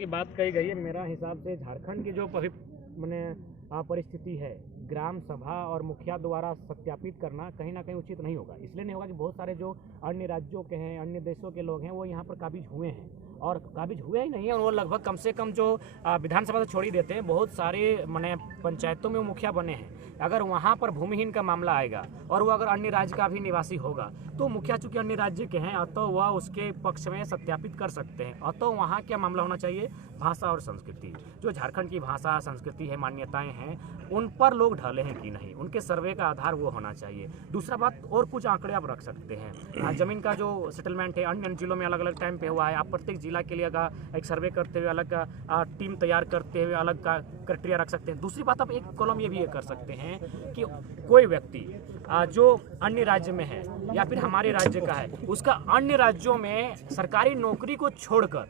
की बात कही गई है। मेरा हिसाब से झारखंड की जो मैंने परिस्थिति है, ग्राम सभा और मुखिया द्वारा सत्यापित करना कहीं ना कहीं उचित नहीं होगा। इसलिए नहीं होगा कि बहुत सारे जो अन्य राज्यों के हैं, अन्य देशों के लोग हैं, वो यहाँ पर काबिज हुए हैं और काबिज हुए ही नहीं है। और वो लगभग कम से कम जो विधानसभा से छोड़ ही देते हैं, बहुत सारे मैंने पंचायतों में वो मुखिया बने हैं। अगर वहाँ पर भूमिहीन का मामला आएगा और वो अगर अन्य राज्य का भी निवासी होगा तो मुखिया चूंकि अन्य राज्य के हैं, अतः वह उसके पक्ष में सत्यापित कर सकते हैं। अतः वहाँ क्या मामला होना चाहिए, भाषा और संस्कृति, जो झारखंड की भाषा संस्कृति है, मान्यताएं हैं, उन पर लोग ढले हैं कि नहीं, उनके सर्वे का आधार वो होना चाहिए। दूसरा बात, और कुछ आंकड़े आप रख सकते हैं। ज़मीन का जो सेटलमेंट है अन्य जिलों में अलग अलग टाइम पे हुआ है। आप प्रत्येक जिला के लिए एक सर्वे करते हुए अलग टीम तैयार करते हुए अलग का क्राइटेरिया रख सकते हैं। दूसरी बात, आप एक कॉलम ये भी कर सकते हैं कि कोई व्यक्ति जो अन्य राज्य में है या फिर हमारे राज्य का है, उसका अन्य राज्यों में सरकारी नौकरी को छोड़कर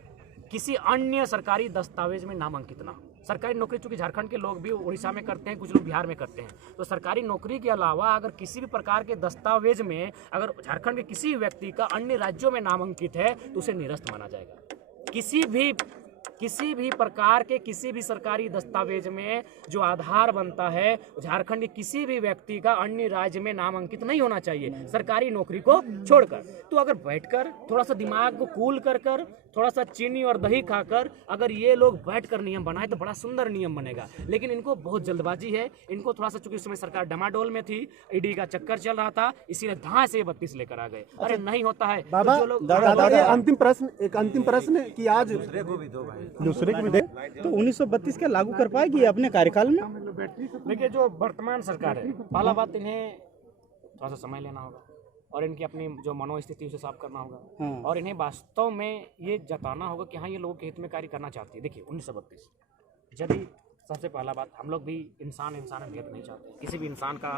किसी अन्य सरकारी दस्तावेज में नामांकित ना हो। सरकारी नौकरी चूंकि झारखंड के लोग भी उड़ीसा में करते हैं, कुछ लोग बिहार में करते हैं, तो सरकारी नौकरी के अलावा अगर किसी भी प्रकार के दस्तावेज में अगर झारखंड के किसी व्यक्ति का अन्य राज्यों में नामांकित है तो उसे निरस्त माना जाएगा। किसी भी प्रकार के किसी भी सरकारी दस्तावेज में जो आधार बनता है, झारखंड के किसी भी व्यक्ति का अन्य राज्य में नामांकित नहीं होना चाहिए सरकारी नौकरी को छोड़कर। तो अगर बैठकर थोड़ा सा दिमाग को कूल कर थोड़ा सा चीनी और दही खाकर अगर ये लोग बैठकर नियम बनाए तो बड़ा सुंदर नियम बनेगा। लेकिन इनको बहुत जल्दबाजी है, इनको थोड़ा सा, चूंकि इस समय सरकार डमाडोल में थी, ईडी का चक्कर चल रहा था, इसीलिए धां से 32 लेकर आ गए। अरे नहीं होता है बाबा, जो लोग अंतिम प्रश्न कि आज दूसरे को भी दे तो 1932 क्या लागू कर पाएगी अपने कार्यकाल में? देखिए, जो वर्तमान सरकार है, पहला बात, इन्हें थोड़ा सा समय लेना होगा और इनकी अपनी जो मनोस्थिति उसे साफ करना होगा। और इन्हें वास्तव में ये जताना होगा कि हाँ, ये लोगों के हित में कार्य करना चाहती है। देखिए, 1932 यदि, सबसे पहला बात, हम लोग भी इंसान में भेद नहीं चाहते, किसी भी इंसान का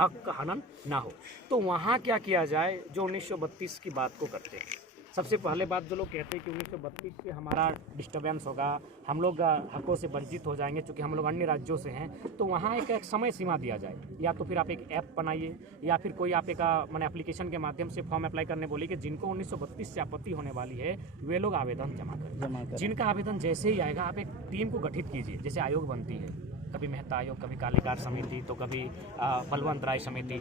हक का हनन ना हो, तो वहाँ क्या किया जाए जो 1932 की बात को करते हैं। सबसे पहले बात, जो लोग कहते हैं कि 1932 से हमारा डिस्टर्बेंस होगा, हम लोग हकों से वंचित हो जाएंगे क्योंकि हम लोग अन्य राज्यों से हैं, तो वहाँ एक समय सीमा दिया जाए। या तो फिर आप एक ऐप बनाइए या फिर कोई आप एक मैंने एप्लीकेशन के माध्यम से फॉर्म अप्लाई करने बोलिए कि जिनको 1932 से आपत्ति होने वाली है वे लोग आवेदन जमा करें। जिनका आवेदन जैसे ही आएगा, आप एक टीम को गठित कीजिए, जैसे आयोग बनती है, कभी मेहता आयोग, कभी कालेकार समिति, तो कभी बलवंत राय समिति,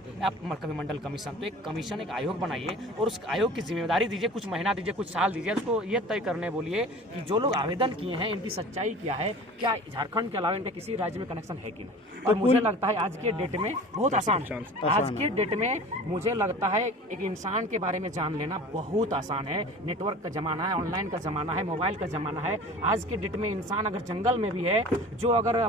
कभी मंडल कमीशन। तो एक कमीशन, एक आयोग बनाइए और उस आयोग की जिम्मेदारी दीजिए, कुछ महीना दीजिए, कुछ साल दीजिए, उसको ये तय करने बोलिए कि जो लोग आवेदन किए हैं इनकी सच्चाई क्या है, क्या झारखंड के अलावा इनका किसी राज्य में कनेक्शन है कि नहीं। और मुझे लगता है आज के डेट में बहुत आसान है। आज के डेट में मुझे लगता है एक इंसान के बारे में जान लेना बहुत आसान है। नेटवर्क का ज़माना है, ऑनलाइन का ज़माना है, मोबाइल का ज़माना है। आज के डेट में इंसान अगर जंगल में भी है, जो अगर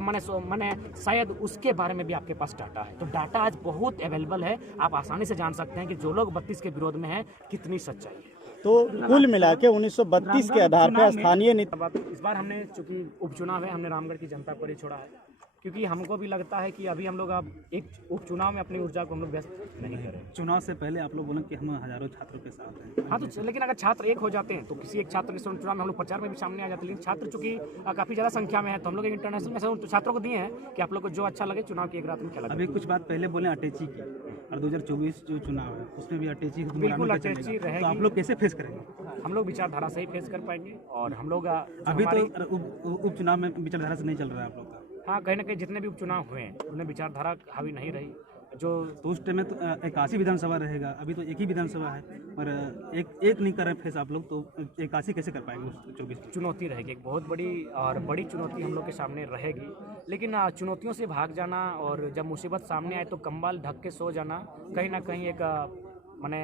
मैंने शायद उसके बारे में भी आपके पास डाटा है, तो डाटा आज बहुत अवेलेबल है। आप आसानी से जान सकते हैं कि जो लोग 32 के विरोध में हैं कितनी सच्चाई है। तो कुल मिला के 1932 के आधार पर स्थानीय नीति, इस बार हमने, चूंकि उपचुनाव है, हमने रामगढ़ की जनता पर ही छोड़ा है, क्योंकि हमको भी लगता है कि अभी हम लोग अब एक उपचुनाव में अपनी ऊर्जा को हम लोग व्यस्त नहीं करें। चुनाव से पहले आप लोग बोले कि हम हजारों छात्रों के साथ हैं। हाँ, तो लेकिन अगर छात्र एक हो जाते हैं तो किसी एक छात्र के चुनाव में हम लोग प्रचार में भी सामने आ जाते हैं। लेकिन छात्र चूंकि काफ़ी ज़्यादा संख्या में है, तो हम लोग एक इंटरनेशनल मैसेज छात्रों को दिए हैं कि आप लोग को जो अच्छा लगे चुनाव की एक रात में खेला। अभी कुछ बात पहले बोले अटैची की, और 2024 जो चुनाव है उसमें भी अटैची बिल्कुल अटैची रहेगी। तो आप लोग कैसे फेस करेंगे? हम लोग विचारधारा से ही फेस कर पाएंगे। और हम लोग अभी तो उपचुनाव में विचारधारा से नहीं चल रहा है आप लोग का। हाँ, कहीं ना कहीं जितने भी उपचुनाव हुए हैं उनमें विचारधारा हावी नहीं रही। जो तो उस टाइम में तो 81 विधानसभा रहेगा, अभी तो एक ही विधानसभा है और एक नहीं कर रहे फेस आप लोग, तो 81 कैसे कर पाएंगे? उस 24 चुनौती रहेगी, एक बहुत बड़ी चुनौती हम लोग के सामने रहेगी। लेकिन चुनौतियों से भाग जाना और जब मुसीबत सामने आए तो कंबल ढक के सो जाना कहीं ना कहीं एक मैंने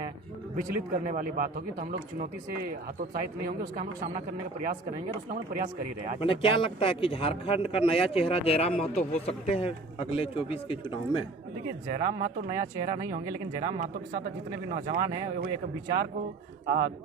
विचलित करने वाली बात होगी। तो हम लोग चुनौती से हतोत्साहित नहीं होंगे, उसका हम लोग सामना करने का प्रयास करेंगे और उसका हम लोग प्रयास कर ही रहे हैं। मैंने क्या लगता है कि झारखंड का नया चेहरा जयराम महतो हो सकते हैं अगले 24 के चुनाव में? देखिए, जयराम महतो नया चेहरा नहीं होंगे, लेकिन जयराम महतो के साथ जितने भी नौजवान हैं वो एक विचार को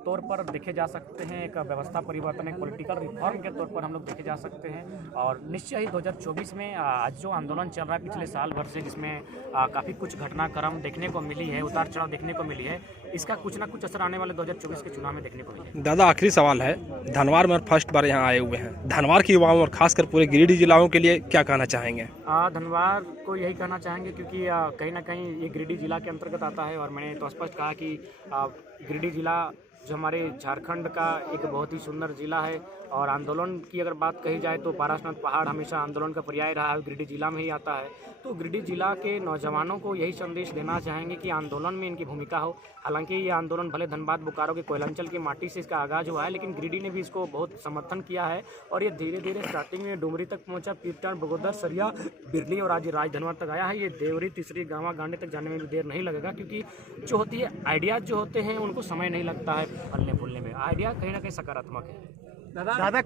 तौर पर देखे जा सकते हैं, एक व्यवस्था परिवर्तन, एक पॉलिटिकल रिफॉर्म के तौर पर हम लोग देखे जा सकते हैं। और निश्चय ही 2024 में आज जो आंदोलन चल रहा है पिछले साल भर से, जिसमें काफ़ी कुछ घटनाक्रम देखने को मिली है, उतार चढ़ाव देखने को मिली है, इसका कुछ ना कुछ असर आने वाले 2024 के चुनाव में देखने को मिलेगा। दादा, आखिरी सवाल है, धनवार में फर्स्ट बार यहाँ आए हुए हैं, धनवार के युवाओं और खासकर पूरे गिरिडीह जिलाओं के लिए क्या कहना चाहेंगे? धनवार को यही कहना चाहेंगे, क्योंकि कहीं ना कहीं ये गिरिडीह जिला के अंतर्गत आता है। और मैंने तो स्पष्ट कहा कि गिरिडीह जिला जो हमारे झारखंड का एक बहुत ही सुंदर जिला है और आंदोलन की अगर बात कही जाए तो पारसनाथ पहाड़ हमेशा आंदोलन का पर्याय रहा है, गिरिडीह जिला में ही आता है। तो गिरिडीह जिला के नौजवानों को यही संदेश देना चाहेंगे कि आंदोलन में इनकी भूमिका हो। हालांकि ये आंदोलन भले धनबाद बोकारो के कोयलांचल की माटी से इसका आगाज़ हुआ है, लेकिन गिरिडीह ने भी इसको बहुत समर्थन किया है और ये धीरे धीरे स्टार्टिंग में डुमरी तक पहुंचा, पीरटान, बगोदर, सरिया, बिरली और आज राजधनवार तक आया है। ये देवरी, तीसरी, गांवा, गांडे तक जाने में भी देर नहीं लगेगा, क्योंकि जो होती है आइडियाज़ जो होते हैं उनको समय नहीं लगता है फलने फूलने में। आइडिया कहीं ना कहीं सकारात्मक है। दादा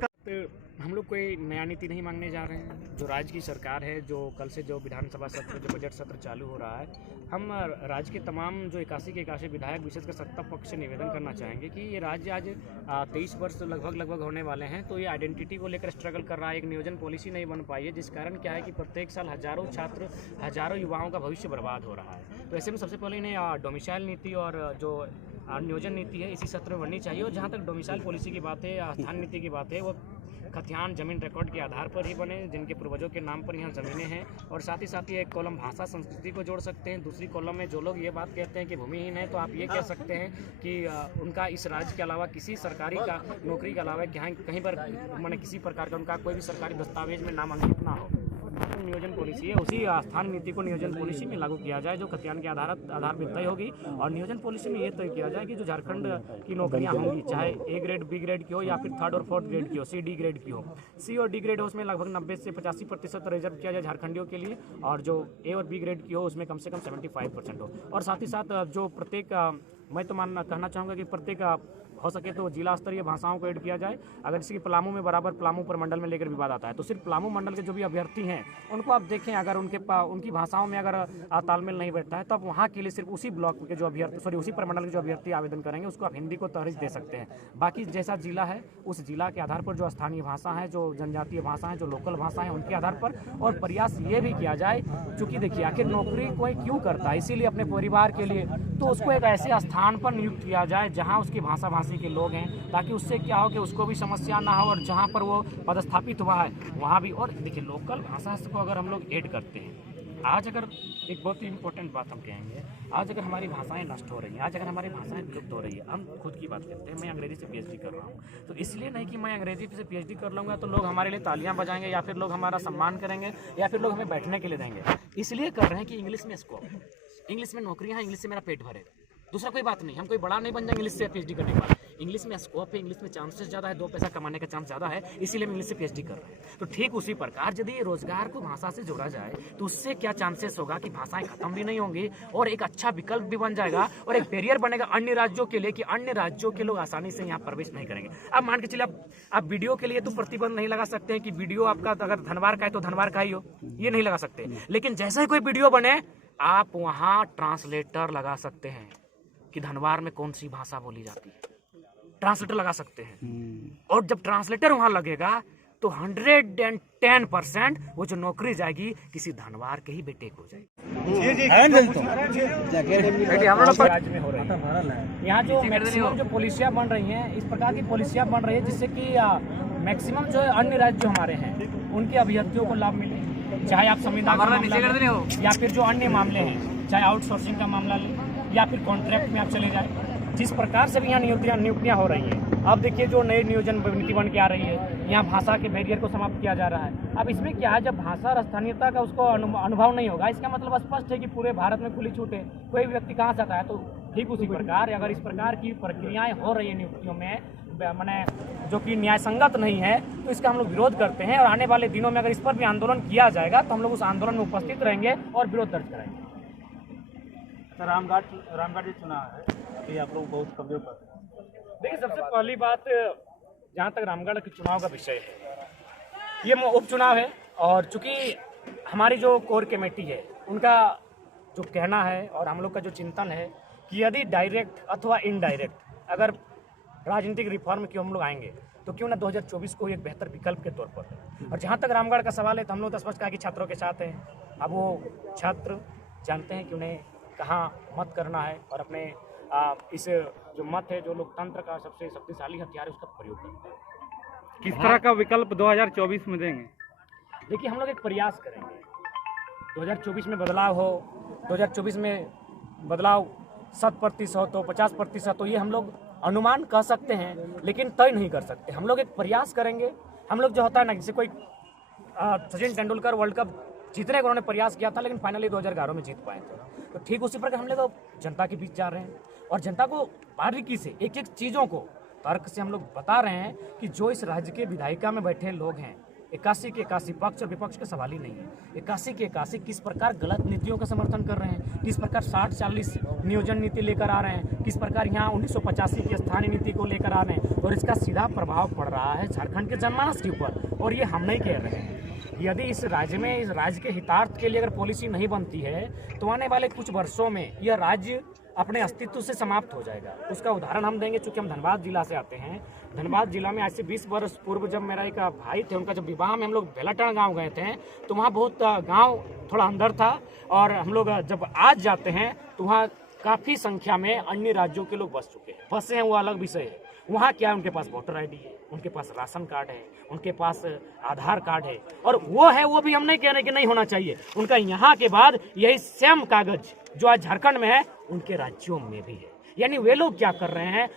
हम लोग कोई नया नीति नहीं मांगने जा रहे हैं। जो राज्य की सरकार है, जो कल से जो विधानसभा सत्र, जो बजट सत्र चालू हो रहा है, हम राज्य के तमाम जो 81 के 81 विधायक विशेषकर सत्ता पक्ष से निवेदन करना चाहेंगे कि ये राज्य आज 23 वर्ष लगभग होने वाले हैं, तो ये आइडेंटिटी को लेकर स्ट्रगल कर रहा है। एक नियोजन पॉलिसी नहीं बन पाई है, जिस कारण क्या है कि प्रत्येक साल हजारों छात्र, हजारों युवाओं का भविष्य बर्बाद हो रहा है। तो ऐसे में सबसे पहले इन्हें डोमिसाइल नीति और जो नियोजन नीति है इसी सत्र में बननी चाहिए। और जहाँ तक डोमिसाइल पॉलिसी की बात है, स्थान नीति की बात है, वो खतियान जमीन रिकॉर्ड के आधार पर ही बने, जिनके पूर्वजों के नाम पर यहाँ ज़मीनें हैं। और साथ ही एक कॉलम भाषा संस्कृति को जोड़ सकते हैं। दूसरी कॉलम में जो लोग ये बात कहते हैं कि भूमिहीन है, तो आप ये कह सकते हैं कि उनका इस राज्य के अलावा किसी सरकारी का नौकरी के अलावा कहीं पर मैंने किसी प्रकार का उनका कोई भी सरकारी दस्तावेज में नाम अंकित ना हो। नियोजन पॉलिसी है, उसी स्थान नीति को नियोजन पॉलिसी में लागू किया जाए, जो खतियान के आधार पर तय होगी। और नियोजन पॉलिसी में ये तय किया जाए कि जो झारखंड की नौकरियां होंगी, चाहे ए ग्रेड, बी ग्रेड की हो या फिर 3rd और 4th ग्रेड की हो, सी, डी ग्रेड की हो। सी और डी ग्रेड हो उसमें लगभग 90 से 85% रिजर्व किया जाए झारखंडियों के लिए, और जो ए और बी ग्रेड की हो उसमें कम से कम 75% हो। और साथ ही साथ जो प्रत्येक मैं तो कहना चाहूँगा कि प्रत्येक हो सके तो जिला स्तरीय भाषाओं को ऐड किया जाए। अगर जैसे कि पलामू में बराबर पलामू पर मंडल में लेकर विवाद आता है, तो सिर्फ पलामू मंडल के जो भी अभ्यर्थी हैं उनको आप देखें, अगर उनकी भाषाओं में अगर तालमेल नहीं बैठता है, तो आप वहाँ के लिए सिर्फ उसी ब्लॉक के जो अभ्यर्थी उसी प्रमंडल के जो अभ्यर्थी आवेदन करेंगे उसको आप हिंदी को तहरीज दे सकते हैं। बाकी जैसा जिला है उस जिला के आधार पर जो स्थानीय भाषा है, जो जनजातीय भाषा है, जो लोकल भाषा है, उनके आधार पर। और प्रयास ये भी किया जाए, चूँकि देखिए आखिर नौकरी कोई क्यों करता है, इसीलिए अपने परिवार के लिए, तो उसको एक ऐसे स्थान पर नियुक्त किया जाए जहाँ उसकी भाषा भाषी के लोग हैं, ताकि उससे क्या हो कि उसको भी समस्या ना हो और जहाँ पर वो पदस्थापित हुआ है वहाँ भी। और देखिए लोकल भाषा को अगर हम लोग ऐड करते हैं, आज अगर एक बहुत ही इंपॉर्टेंट बात हम कहेंगे, आज अगर हमारी भाषाएं नष्ट हो रही हैं, आज अगर हमारी भाषाएं विलुप्त हो रही है, हम खुद की बात करते हैं, मैं अंग्रेजी से पीएचडी कर रहा हूँ, तो इसलिए नहीं कि मैं अंग्रेजी से पीएचडी कर लूँगा तो लोग हमारे लिए तालियां बजाएंगे या फिर लोग हमारा सम्मान करेंगे या फिर लोग हमें बैठने के लिए देंगे। इसलिए कर रहे हैं कि इंग्लिश में स्कोप है, इंग्लिश में नौकरियाँ हैं, इंग्लिश से मेरा पेट भरेगा, दूसरा कोई बात नहीं। हम कोई बड़ा नहीं बन जाएंगे इंग्लिश से पीएचडी करने के बाद। इंग्लिश में स्कोप है, इंग्लिश में चांसेस ज़्यादा है, 2 पैसा कमाने का चांस ज़्यादा है, इसीलिए हम इंग्लिश से पीएचडी कर रहे हैं। तो ठीक उसी प्रकार यदि रोजगार को भाषा से जोड़ा जाए तो उससे क्या चांसेस होगा कि भाषाएं खत्म भी नहीं होंगी और एक अच्छा विकल्प भी बन जाएगा और एक बैरियर बनेगा अन्य राज्यों के लिए कि अन्य राज्यों के लोग आसानी से यहाँ प्रवेश नहीं करेंगे। अब मान के चलिए आप वीडियो के लिए तो प्रतिबंध नहीं लगा सकते हैं कि वीडियो आपका अगर धनवार का है तो धनवार का ही हो, ये नहीं लगा सकते। लेकिन जैसा ही कोई वीडियो बने आप वहाँ ट्रांसलेटर लगा सकते हैं कि धनवार में कौन सी भाषा बोली जाती है, ट्रांसलेटर लगा सकते हैं। और जब ट्रांसलेटर वहां लगेगा तो 110% वो जो नौकरी जाएगी किसी धनवार के ही बेटे को जाएगी। राज्य में हो रही है यहाँ जो मैक्सिमम जो पॉलिसियाँ बन रही हैं, इस प्रकार की पॉलिसियाँ बन रही है जिससे कि मैक्सिमम जो अन्य राज्य हमारे हैं उनके अभ्यर्थियों को लाभ मिले, चाहे आप संविधान का मामला हो या फिर जो अन्य मामले हैं, चाहे आउटसोर्सिंग का मामला लें या फिर कॉन्ट्रैक्ट में आप चले जाए। जिस प्रकार से भी यहाँ नियुक्तियाँ हो रही हैं, अब देखिए जो नई नियोजन नीति बन के आ रही है, यहाँ भाषा के बैरियर को समाप्त किया जा रहा है। अब इसमें क्या है, जब भाषा और स्थानीयता का उसको अनुभव नहीं होगा, इसका मतलब स्पष्ट है कि पूरे भारत में खुली छूट है, कोई भी व्यक्ति कहाँ से आता है। तो ठीक उसी प्रकार अगर इस प्रकार की प्रक्रियाएँ हो रही है नियुक्तियों में, मैंने जो कि न्याय संगत नहीं है, तो इसका हम लोग विरोध करते हैं। और आने वाले दिनों में अगर इस पर भी आंदोलन किया जाएगा तो हम लोग उस आंदोलन में उपस्थित रहेंगे और विरोध दर्ज कराएंगे। रामगढ़ जो चुनाव है कि आप लोग बहुत कमजोर करते हैं। देखिए सबसे पहली बात, जहाँ तक रामगढ़ के चुनाव का विषय है, ये उपचुनाव है और चूंकि हमारी जो कोर कमेटी है उनका जो कहना है और हम लोग का जो चिंतन है कि यदि डायरेक्ट अथवा इनडायरेक्ट अगर राजनीतिक रिफॉर्म क्यों हम लोग आएंगे तो क्यों ना 2024 को एक बेहतर विकल्प के तौर पर। और जहाँ तक रामगढ़ का सवाल है तो हम लोग तो स्पष्ट कहा कि छात्रों के साथ हैं। अब वो छात्र जानते हैं कि उन्हें कहाँ मत करना है और अपने इस जो मत है, जो लोकतंत्र का सबसे शक्तिशाली हथियार है, उसका प्रयोग करना है। किस तरह का विकल्प 2024 में देंगे? देखिए हम लोग एक प्रयास करेंगे 2024 में बदलाव हो, 2024 में बदलाव 100% हो तो 50% हो, ये हम लोग अनुमान कह सकते हैं लेकिन तय नहीं कर सकते। हम लोग एक प्रयास करेंगे। हम लोग जो होता है ना, जैसे कोई सचिन तेंदुलकर वर्ल्ड कप जीतने का उन्होंने प्रयास किया था लेकिन फाइनली 2011 में जीत पाए थे। तो ठीक उसी प्रकार हम लोग जनता के बीच जा रहे हैं और जनता को बारीकी से एक एक चीज़ों को तर्क से हम लोग बता रहे हैं कि जो इस राज्य के विधायिका में बैठे लोग हैं, 81 के 81 पक्ष और विपक्ष का सवाल ही नहीं है, 81 के 81 किस प्रकार गलत नीतियों का समर्थन कर रहे हैं, किस प्रकार 60-40 नियोजन नीति लेकर आ रहे हैं, किस प्रकार यहाँ 1985 की स्थानीय नीति को लेकर आ रहे हैं और इसका सीधा प्रभाव पड़ रहा है झारखंड के जनमानस के ऊपर। और ये हम नहीं कह रहे हैं। यदि इस राज्य में इस राज्य के हितार्थ के लिए अगर पॉलिसी नहीं बनती है तो आने वाले कुछ वर्षों में यह राज्य अपने अस्तित्व से समाप्त हो जाएगा। उसका उदाहरण हम देंगे। चूंकि हम धनबाद जिला से आते हैं, धनबाद जिला में आज से 20 वर्ष पूर्व जब मेरा एक भाई थे, उनका जब विवाह में हम लोग बेलाटन गांव गए थे तो वहाँ बहुत गांव थोड़ा अंदर था और हम लोग जब आज जाते हैं तो वहाँ काफ़ी संख्या में अन्य राज्यों के लोग बस चुके हैं। बसे हैं वो अलग विषय है। वहाँ क्या है, उनके पास वोटर ID है, उनके पास राशन कार्ड है, उनके पास आधार कार्ड है और वो है, वो भी हम नहीं कह रहे कि नहीं होना चाहिए। उनका यहाँ के बाद यही सेम कागज जो आज झारखंड में है उनके राज्यों में भी है। यानी वे लोग क्या कर रहे हैं,